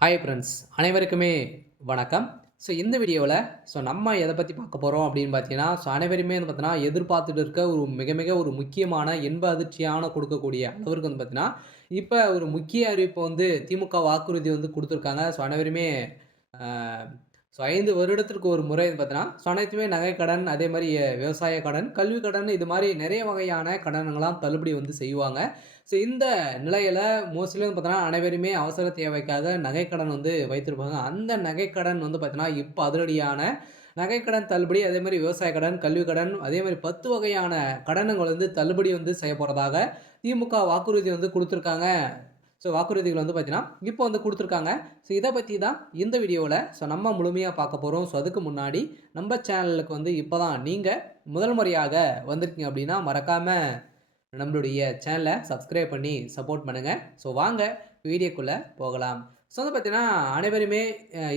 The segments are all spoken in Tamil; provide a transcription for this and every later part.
ஹாய் ஃப்ரெண்ட்ஸ் அனைவருக்குமே வணக்கம். இந்த வீடியோவில் நம்ம எதை பற்றி பார்க்க போகிறோம் அப்படின்னு பார்த்தீங்கன்னா, அனைவருமே வந்து பார்த்தீங்கன்னா எதிர்பார்த்துட்டு இருக்க ஒரு மிக மிக ஒரு முக்கியமான இன்ப அதிர்ச்சியான கொடுக்கக்கூடிய அளவிற்கு வந்து பார்த்தீங்கன்னா, இப்போ ஒரு முக்கிய அறிவிப்பு வந்து திமுக வாக்குறுதி வந்து கொடுத்துருக்காங்க. அனைவருமே அ 5 வருடத்திற்கு ஒரு முறை வந்து பார்த்தீங்கன்னா, அனைத்துமே நகைக்கடன், அதே மாரி விவசாய கடன், கல்வி கடன் இது மாரி நிறைய வகையான கடன்கள்லாம் தள்ளுபடி வந்து செய்வாங்க. இந்த நிலையில மோஸ்ட்லி வந்து பார்த்தீங்கன்னா, அனைவருமே அவசர தேவைக்காக நகைக்கடன் வந்து வைத்திருப்பாங்க. அந்த நகைக்கடன் வந்து பார்த்தீங்கன்னா, இப்ப அதிரடியான நகைக்கடன் தள்ளுபடி, அதே மாரி விவசாய கடன், கல்வி கடன், அதே மாரி 10 வகையான கடனுங்கள் வந்து தள்ளுபடி வந்து செய்யப்போறதாக திமுக வாக்குறுதி வந்து குடுத்துருக்காங்க. வாக்குறுதிகள் வந்து பார்த்தீங்கன்னா, இப்போ வந்து குடுத்துருக்காங்க. இத பத்தி தான் இந்த வீடியோல நம்ம முழுமையா பார்க்க போறோம். அதுக்கு முன்னாடி நம்ம சேனலுக்கு வந்து இப்ப தான் நீங்க முதல் முறையாக வந்திருக்கீங்க அப்படின்னா, மறக்காம நம்மளுடைய சேனலை சப்ஸ்கிரைப் பண்ணி சப்போர்ட் பண்ணுங்க. வாங்க வீடியோக்குள்ள போகலாம். வந்து பார்த்தீங்கன்னா, அனைவருமே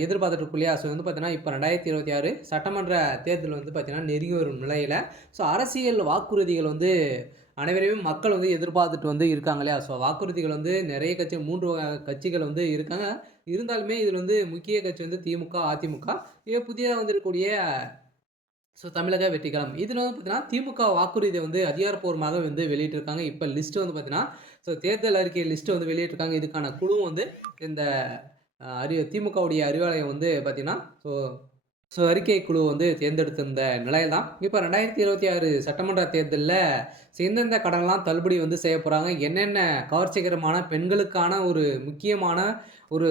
எதிர்பார்த்துட்டு இருக்கோம் இல்லையா? வந்து பார்த்தீங்கன்னா, இப்ப 2026 சட்டமன்ற தேர்தல் வந்து பார்த்தீங்கன்னா, நெருங்கி வரும் நிலையில, அரசியல் வாக்குறுதிகள் வந்து அனைவரையுமே மக்கள் வந்து எதிர்பார்த்துட்டு வந்து இருக்காங்க இல்லையா? வாக்குறுதிகள் வந்து நெறைய கட்சி 3 கட்சிகள் வந்து இருக்காங்க. இருந்தாலுமே இதில வந்து முக்கிய கட்சி வந்து திமுக, அதிமுக. புதிதா வந்திருக்கக்கூடிய தமிழக வெற்றிக்கழகம். இதில வந்து பார்த்தீங்கன்னா, திமுக வாக்குறுதிய வந்து அதிகாரப்பூர்வமாக வந்து வெளியிட்டிருக்காங்க. இப்ப லிஸ்ட் வந்து பார்த்தீங்கன்னா, தேர்தல் அறிக்கை லிஸ்ட் வந்து வெளியிட்டிருக்காங்க. இதுக்கான குழுவும் வந்து இந்த திமுகவுடைய அறிவாலயம் வந்து பார்த்தீங்கன்னா, அறிக்கை குழு வந்து தேர்ந்தெடுத்திருந்த நிலையில தான், இப்ப 2026 சட்டமன்ற தேர்தல்ல எந்தெந்த கடன்லாம் தள்ளுபடி வந்து செய்ய போறாங்க, என்னென்ன கவர்ச்சிகரமான பெண்களுக்கான ஒரு முக்கியமான ஒரு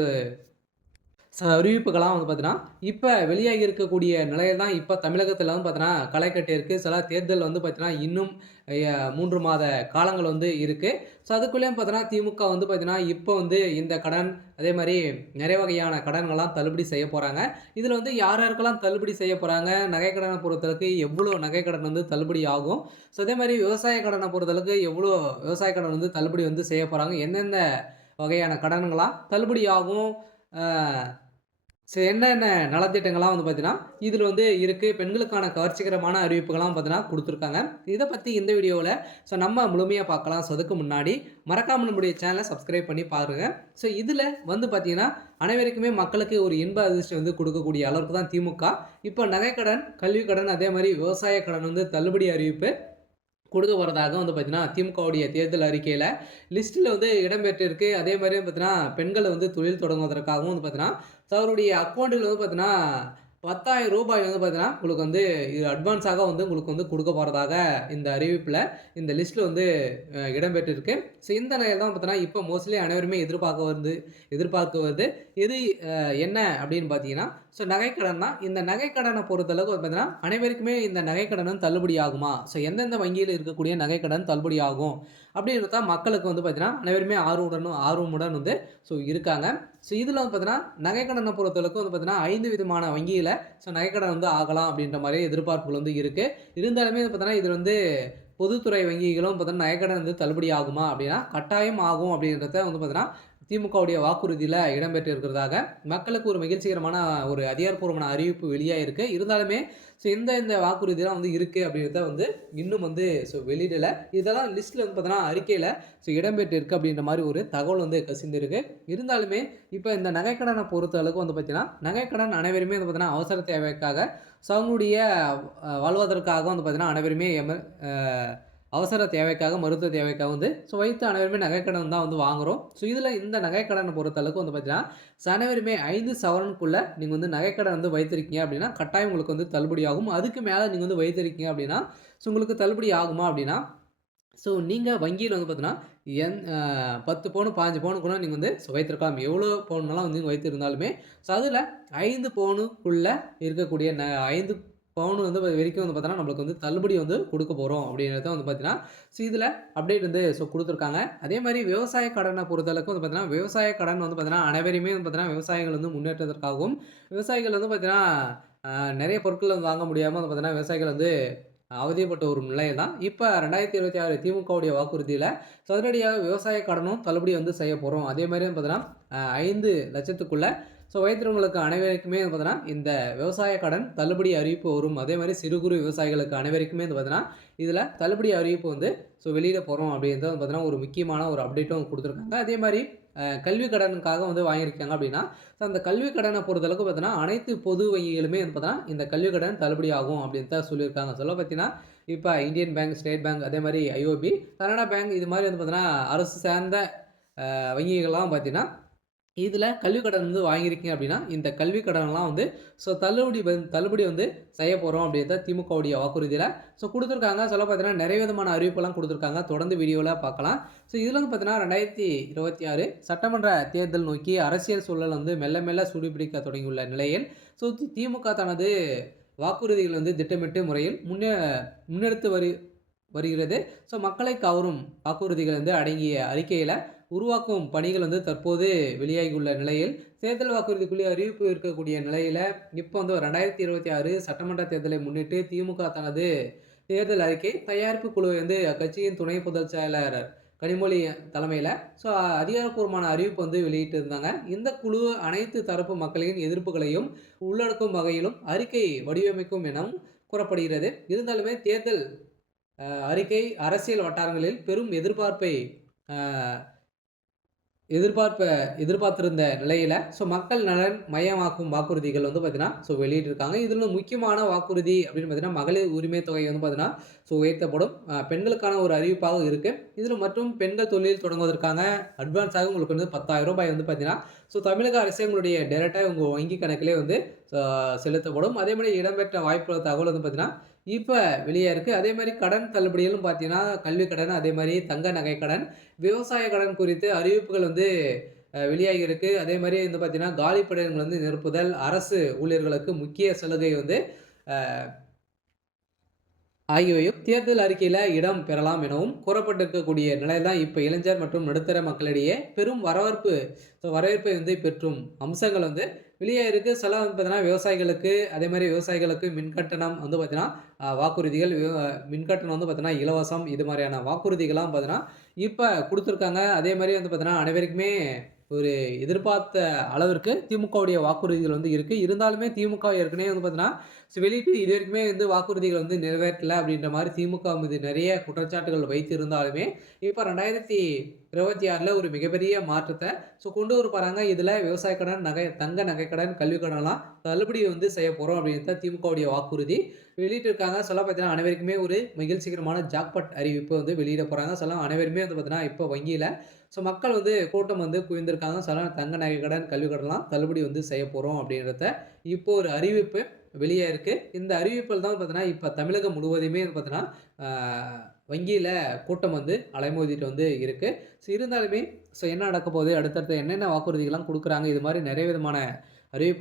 அறிவிப்புகள்லாம் வந்து பார்த்தீங்கன்னா, இப்ப வெளியாகி இருக்கக்கூடிய நிலையில தான் இப்ப தமிழகத்தில வந்து பார்த்தீங்கன்னா, களை கட்டியிருக்கு. தேர்தல் வந்து பார்த்தீங்கன்னா, இன்னும் 3 மாத காலங்கள் வந்து இருக்கு. அதுக்குள்ளேயும் பார்த்தீங்கன்னா, திமுக வந்து பார்த்தீங்கன்னா, இப்ப வந்து இந்த கடன், அதே மாரி நிறைய வகையான கடன்கள்லாம் தள்ளுபடி செய்ய போறாங்க. இதுல வந்து யார் யாருக்கெல்லாம் தள்ளுபடி செய்ய போறாங்க, நகைக்கடன பொறுத்தளவுக்கு எவ்வளோ நகைக்கடன் வந்து தள்ளுபடி ஆகும். அதே மாரி விவசாய கடன பொறுத்தளவுக்கு எவ்வளோ விவசாய கடன் வந்து தள்ளுபடி வந்து செய்ய போறாங்க. எந்தெந்த வகையான கடன்கள்லாம் தள்ளுபடி ஆகும். அ என்னென்ன நலத்திட்டங்கள்லாம் வந்து பார்த்தீங்கன்னா, இதில வந்து இருக்கு. பெண்களுக்கான கவர்ச்சிகரமான அறிவிப்புகள்லாம் பார்த்தீங்கன்னா குடுத்துருக்காங்க. இத பத்தி இந்த வீடியோல நம்ம முழுமையா பார்க்கலாம். அதுக்கு முன்னாடி மறக்காம நம்முடைய சேனல சப்ஸ்கிரைப் பண்ணி பாருங்க. இதில வந்து பார்த்தீங்கன்னா, அனைவருக்குமே மக்களுக்கு ஒரு இன்ப அதிர்ச்சி வந்து குடுக்கக்கூடிய அளவுக்கு தான் திமுக. இப்ப நகைக்கடன், கல்வி கடன், அதே மாரி விவசாய கடன் வந்து தள்ளுபடி அறிவிப்பு கொடுக்க போறதாக வந்து பார்த்தீங்கன்னா, திமுகவுடைய தேர்தல் அறிக்கையில லிஸ்ட்ல வந்து இடம்பெற்றிருக்கு. அதே மாரி பார்த்தீங்கன்னா, பெண்கள் வந்து தொழில் தொடங்குவதற்காகவும் வந்து பார்த்தீங்கன்னா, அவருடைய அக்கவுண்ட்ல வந்து பார்த்தீங்கன்னா, ரூ. 10,000 வந்து பார்த்தீங்கன்னா, உங்களுக்கு வந்து இது அட்வான்ஸாக வந்து உங்களுக்கு வந்து குடுக்க போறதாக இந்த அறிவிப்புல, இந்த லிஸ்ட்ல வந்து இடம்பெற்றிருக்கு. இந்த நிலையில தான் பார்த்தீங்கன்னா, இப்ப மோஸ்ட்லி அனைவருமே எதிர்பார்க்குவது எது என்ன அப்படின்னு பார்த்தீங்கன்னா, நகைக்கடன் தான். இந்த நகைக்கடன பொறுத்தளவுக்கு வந்து பார்த்தீங்கன்னா, அனைவருக்குமே இந்த நகைக்கடன் தள்ளுபடி ஆகுமா? எந்தெந்த வங்கியில இருக்கக்கூடிய நகைக்கடன் தள்ளுபடி ஆகும்? அப்படின்றது தான் மக்களுக்கு வந்து பார்த்தீங்கன்னா, அனைவருமே ஆர்வமுடன் வந்து இருக்காங்க. இதில வந்து பார்த்தீங்கன்னா, நகைக்கடன பொறுத்தளவுக்கு வந்து பார்த்தீங்கன்னா, 5 விதமான வங்கியில நகைக்கடன் வந்து ஆகலாம் அப்படின்ற மாரி எதிர்பார்ப்புகள் வந்து இருக்கு. இருந்தாலுமே வந்து பார்த்தீங்கன்னா, இது வந்து பொதுத்துறை வங்கிகளும் பார்த்தீங்கன்னா, நகைக்கடன் வந்து தள்ளுபடி ஆகுமா? அப்படின்னா, கட்டாயம் ஆகும் அப்படின்றத வந்து பார்த்தீங்கன்னா, திமுகவுடைய வாக்குறுதியில இடம்பெற்று இருக்கிறதாக மக்களுக்கு ஒரு மகிழ்ச்சிகரமான ஒரு அதிகாரப்பூர்வமான அறிவிப்பு வெளியாயிருக்கு. இருந்தாலுமே இந்த வாக்குறுதிலாம் வந்து இருக்கு அப்படின்றத வந்து இன்னும் வந்து வெளியிடல. இதெல்லாம் லிஸ்ட்ல வந்து பார்த்தீங்கன்னா, அறிக்கையில இடம்பெற்று இருக்கு அப்படின்ற மாரி ஒரு தகவல் வந்து கசிந்திருக்கு. இருந்தாலுமே இப்ப இந்த நகைக்கடன பொறுத்த அளவுக்கு வந்து பார்த்தீங்கன்னா, நகைக்கடன் அனைவருமே வந்து பார்த்தீங்கன்னா, அவசர தேவைக்காக அவங்களுடைய வாழ்வதற்காக வந்து பார்த்தீங்கன்னா, அனைவருமே அ அவசர தேவைக்காக, மருத்துவ தேவைக்காக வந்து வைத்து அனைவருமே நகைக்கடன் தான் வந்து வாங்குறோம். இதில இந்த நகைக்கடன பொறுத்த அளவுக்கு வந்து பார்த்தீங்கன்னா, அனைவருமே 5 சவரனுக்குள்ள நீங்க வந்து நகைக்கடன் வந்து வைத்திருக்கீங்க அப்படின்னா, கட்டாயம் உங்களுக்கு வந்து தள்ளுபடி ஆகும். அதுக்கு மேல நீங்க வந்து வைத்திருக்கீங்க அப்படின்னா, உங்களுக்கு தள்ளுபடி ஆகுமா அப்படின்னா, நீங்க வங்கியில வந்து பார்த்தீங்கன்னா, 10 பவுன், 15 பவுன் கூட நீங்க வந்து வைத்திருக்கலாம். எவ்வளோ பவுன்லாம் வந்து வைத்திருந்தாலுமே, அதில 5 பவுனுக்குள்ள இருக்கக்கூடிய 5 பவுன் வந்து வரைக்கும் வந்து பார்த்தீங்கன்னா, நம்மளுக்கு வந்து தள்ளுபடி வந்து குடுக்க போறோம் அப்படின்றத வந்து பார்த்தீங்கன்னா, இதில அப்டேட் வந்து குடுத்துருக்காங்க. அதே மாரி விவசாய கடன பொறுத்தளவுக்கு வந்து பார்த்தீங்கன்னா, விவசாய கடன் வந்து பார்த்தீங்கன்னா, அனைவரையுமே வந்து பார்த்தீங்கன்னா, விவசாயிகள் வந்து முன்னேற்றத்திற்காகவும், விவசாயிகள் வந்து பார்த்தீங்கன்னா, அ நெறைய பொருட்கள் வந்து வாங்க முடியாம வந்து பார்த்தீங்கன்னா, விவசாயிகள் வந்து அவதிப்பட்ட ஒரு நிலை தான். இப்ப 2026 திமுகவுடைய வாக்குறுதியில சதுரடியாக விவசாய கடனும் தள்ளுபடி வந்து செய்ய போறோம். அதே மாரி வந்து பார்த்தீங்கன்னா, 5,00,000த்துக்குள்ள வைத்திருக்கிறவங்களுக்கு அனைவருக்குமே வந்து பார்த்தீங்கன்னா, இந்த விவசாய கடன் தள்ளுபடி அறிவிப்பு வரும். அதே மாரி சிறு குறு விவசாயிகளுக்கு அனைவருக்குமே வந்து பார்த்தீங்கன்னா, இதில தள்ளுபடி அறிவிப்பு வந்து வெளியிட போறோம் அப்படின்றது வந்து பார்த்தீங்கன்னா, ஒரு முக்கியமான ஒரு அப்டேட்டும் குடுத்துருக்காங்க. அதே மாரி கல்வி கடனுக்காக வந்து வாங்கியிருக்காங்க அப்படின்னா, ஸோ அந்த கல்வி கடன பொறுத்தளவுக்கு பார்த்தீங்கன்னா, அனைத்து பொது வங்கிகளுமே வந்து பார்த்தீங்கன்னா, இந்த கல்வி கடன் தள்ளுபடி ஆகும் அப்படின்னு தான் சொல்லியிருக்காங்க. சொல்ல பார்த்தீங்கன்னா, இப்ப இந்தியன் பேங்க், ஸ்டேட் பேங்க் அதே மாரி ஐஓபி, கனரா பேங்க் இது மாரி வந்து பார்த்தீங்கன்னா, அரசு சார்ந்த வங்கிகள்லாம் பார்த்தீங்கன்னா, இதில கல்வி கடன் வந்து வாங்கியிருக்கீங்க அப்படின்னா, இந்த கல்வி கடன்லாம் வந்து ஸோ தள்ளுபடி வந்து செய்ய போறோம் அப்படின்றத திமுகவுடைய வாக்குறுதியில ஸோ குடுத்துருக்காங்க. சொல்ல பார்த்தீங்கன்னா, நெறைய விதமான அறிவிப்பெல்லாம் குடுத்துருக்காங்க. தொடர்ந்து வீடியோல பார்க்கலாம். ஸோ இதில வந்து பார்த்தீங்கன்னா, 2026 சட்டமன்ற தேர்தல் நோக்கி அரசியல் சூழல் வந்து மெல்ல மெல்ல சூடுபிடிக்க தொடங்கியுள்ள நிலையில், ஸோ திமுக தனது வாக்குறுதிகள் வந்து திட்டமிட்டு முறையில் முன்னெடுத்து வருகிறது. ஸோ மக்களை கவரும் வாக்குறுதிகள் வந்து அடங்கிய அறிக்கையில உருவாக்கும் பணிகள் வந்து தற்போது வெளியாகியுள்ள நிலையில், தேர்தல் வாக்குறுதிக்குள்ளே அறிவிப்பு இருக்கக்கூடிய நிலையில, இப்போ வந்து 2026 சட்டமன்ற தேர்தலை முன்னிட்டு திமுக தனது தேர்தல் அறிக்கை தயாரிப்பு குழுவை வந்து அக்கட்சியின் துணை பொதுச் செயலர் கனிமொழி தலைமையில ஸோ அதிகாரப்பூர்வமான அறிவிப்பு வந்து வெளியிட்டிருந்தாங்க. இந்த குழு அனைத்து தரப்பு மக்களின் எதிர்ப்புகளையும் உள்ளடக்கும் வகையிலும் அறிக்கை வடிவமைக்கும் எனவும் கூறப்படுகிறது. இருந்தாலுமே தேர்தல் அறிக்கை அரசியல் வட்டாரங்களில் பெரும் எதிர்பார்ப்பை அ எதிர்பார்ப்ப எதிர்பார்த்திருந்த நிலையில, ஸோ மக்கள் நலன் மையமாக்கும் வாக்குறுதிகள் வந்து பார்த்தீங்கன்னா, ஸோ வெளியிட்டிருக்காங்க. இதில முக்கியமான வாக்குறுதி அப்படின்னு பார்த்தீங்கன்னா, மகளிர் உரிமை தொகை வந்து பார்த்தீங்கன்னா, ஸோ உயர்த்தப்படும். பெண்களுக்கான ஒரு அறிவிப்பாக இருக்கு. இதில மற்றும் பெண்கள் தொழில் தொடங்குவதற்கான அட்வான்ஸாக உங்களுக்கு வந்து ரூ. 10,000 வந்து பார்த்தீங்கன்னா, ஸோ தமிழக அரசே உங்களுடைய டைரக்ட்டா உங்க வங்கி கணக்கிலே வந்து செலுத்தப்படும். அதேமாரி இடம்பெற்ற வாய்ப்புள்ள தகவல் வந்து பார்த்தீங்கன்னா, இப்ப வெளியா இருக்கு. அதேமாரி கடன் தள்ளுபடியிலும் பார்த்தீங்கன்னா, கல்வி கடன், அதேமாரி தங்க நகை கடன், விவசாய கடன் குறித்து அறிவிப்புகள் வந்து வெளியாகி இருக்கு. அதேமாரி வந்து பார்த்தீங்கன்னா, காலி பணியிடங்கள் வந்து நிரப்புதல், அரசு ஊழியர்களுக்கு முக்கிய சலுகை வந்து அ ஆகியவையும் தேர்தல் அறிக்கையில இடம் பெறலாம் எனவும் கூறப்பட்டிருக்கக்கூடிய நிலையில் தான் இப்ப இளைஞர் மற்றும் நடுத்தர மக்களிடையே பெரும் வரவேற்பை வந்து பெற்றும் அம்சங்கள் வந்து வெளியாயிருக்கு. சில வந்து பார்த்தீங்கன்னா, விவசாயிகளுக்கு அதேமாரி விவசாயிகளுக்கு மின்கட்டணம் வந்து பார்த்தீங்கன்னா, வாக்குறுதிகள் மின்கட்டணம் வந்து பார்த்தீங்கன்னா, இலவசம் இது மாரியான வாக்குறுதிகள்லாம் பார்த்தீங்கன்னா, இப்ப குடுத்துருக்காங்க. அதேமாரி வந்து பார்த்தீங்கன்னா, அனைவருக்குமே ஒரு எதிர்பார்த்த அளவிற்கு திமுகவுடைய வாக்குறுதிகள் வந்து இருக்கு. இருந்தாலுமே திமுக ஏற்கனவே வந்து பார்த்தீங்கன்னா, வெளியிட்டு இதுவரைக்குமே வந்து வாக்குறுதிகள் வந்து நிறைவேற்றல அப்படின்ற மாரி திமுக மீது நெறைய குற்றச்சாட்டுகள் வைத்திருந்தாலுமே, இப்ப 2026ல ஒரு மிகப்பெரிய மாற்றத்த கொண்டு வர போறாங்க. இதுல விவசாய கடன், தங்க நகை கடன், கல்வி கடன்லாம் தள்ளுபடி வந்து செய்ய போறோம் அப்படின்னு தான் திமுகவுடைய வாக்குறுதி வெளியிட்டிருக்காங்க. சொல்ல பார்த்தீங்கன்னா, அனைவருக்குமே ஒரு மகிழ்ச்சிகரமான ஜாக்பாட் அறிவிப்பு வந்து வெளியிட போறாங்க. அனைவருமே வந்து பார்த்தீங்கன்னா, இப்போ வங்கியில மக்கள் வந்து கூட்டம் வந்து குவிந்திருக்காங்க. தங்க நகை கடன், கல்வி கடன்லாம் தள்ளுபடி வந்து செய்ய போறோம் அப்படின்றத இப்போ ஒரு அறிவிப்பு வெளியா இருக்கு. இந்த அறிவிப்பில் தான் பார்த்தீங்கன்னா, இப்ப தமிழகம் முழுவதுமே வந்து பார்த்தீங்கன்னா, வங்கியில கூட்டம் வந்து அலைமோதிட்டு வந்து இருக்கு. இருந்தாலுமே என்ன நடக்க போகுது? அடுத்தடுத்து என்னென்ன வாக்குறுதிகள்லாம் குடுக்குறாங்க? இது மாரி நெறைய விதமான அறிவிப்பு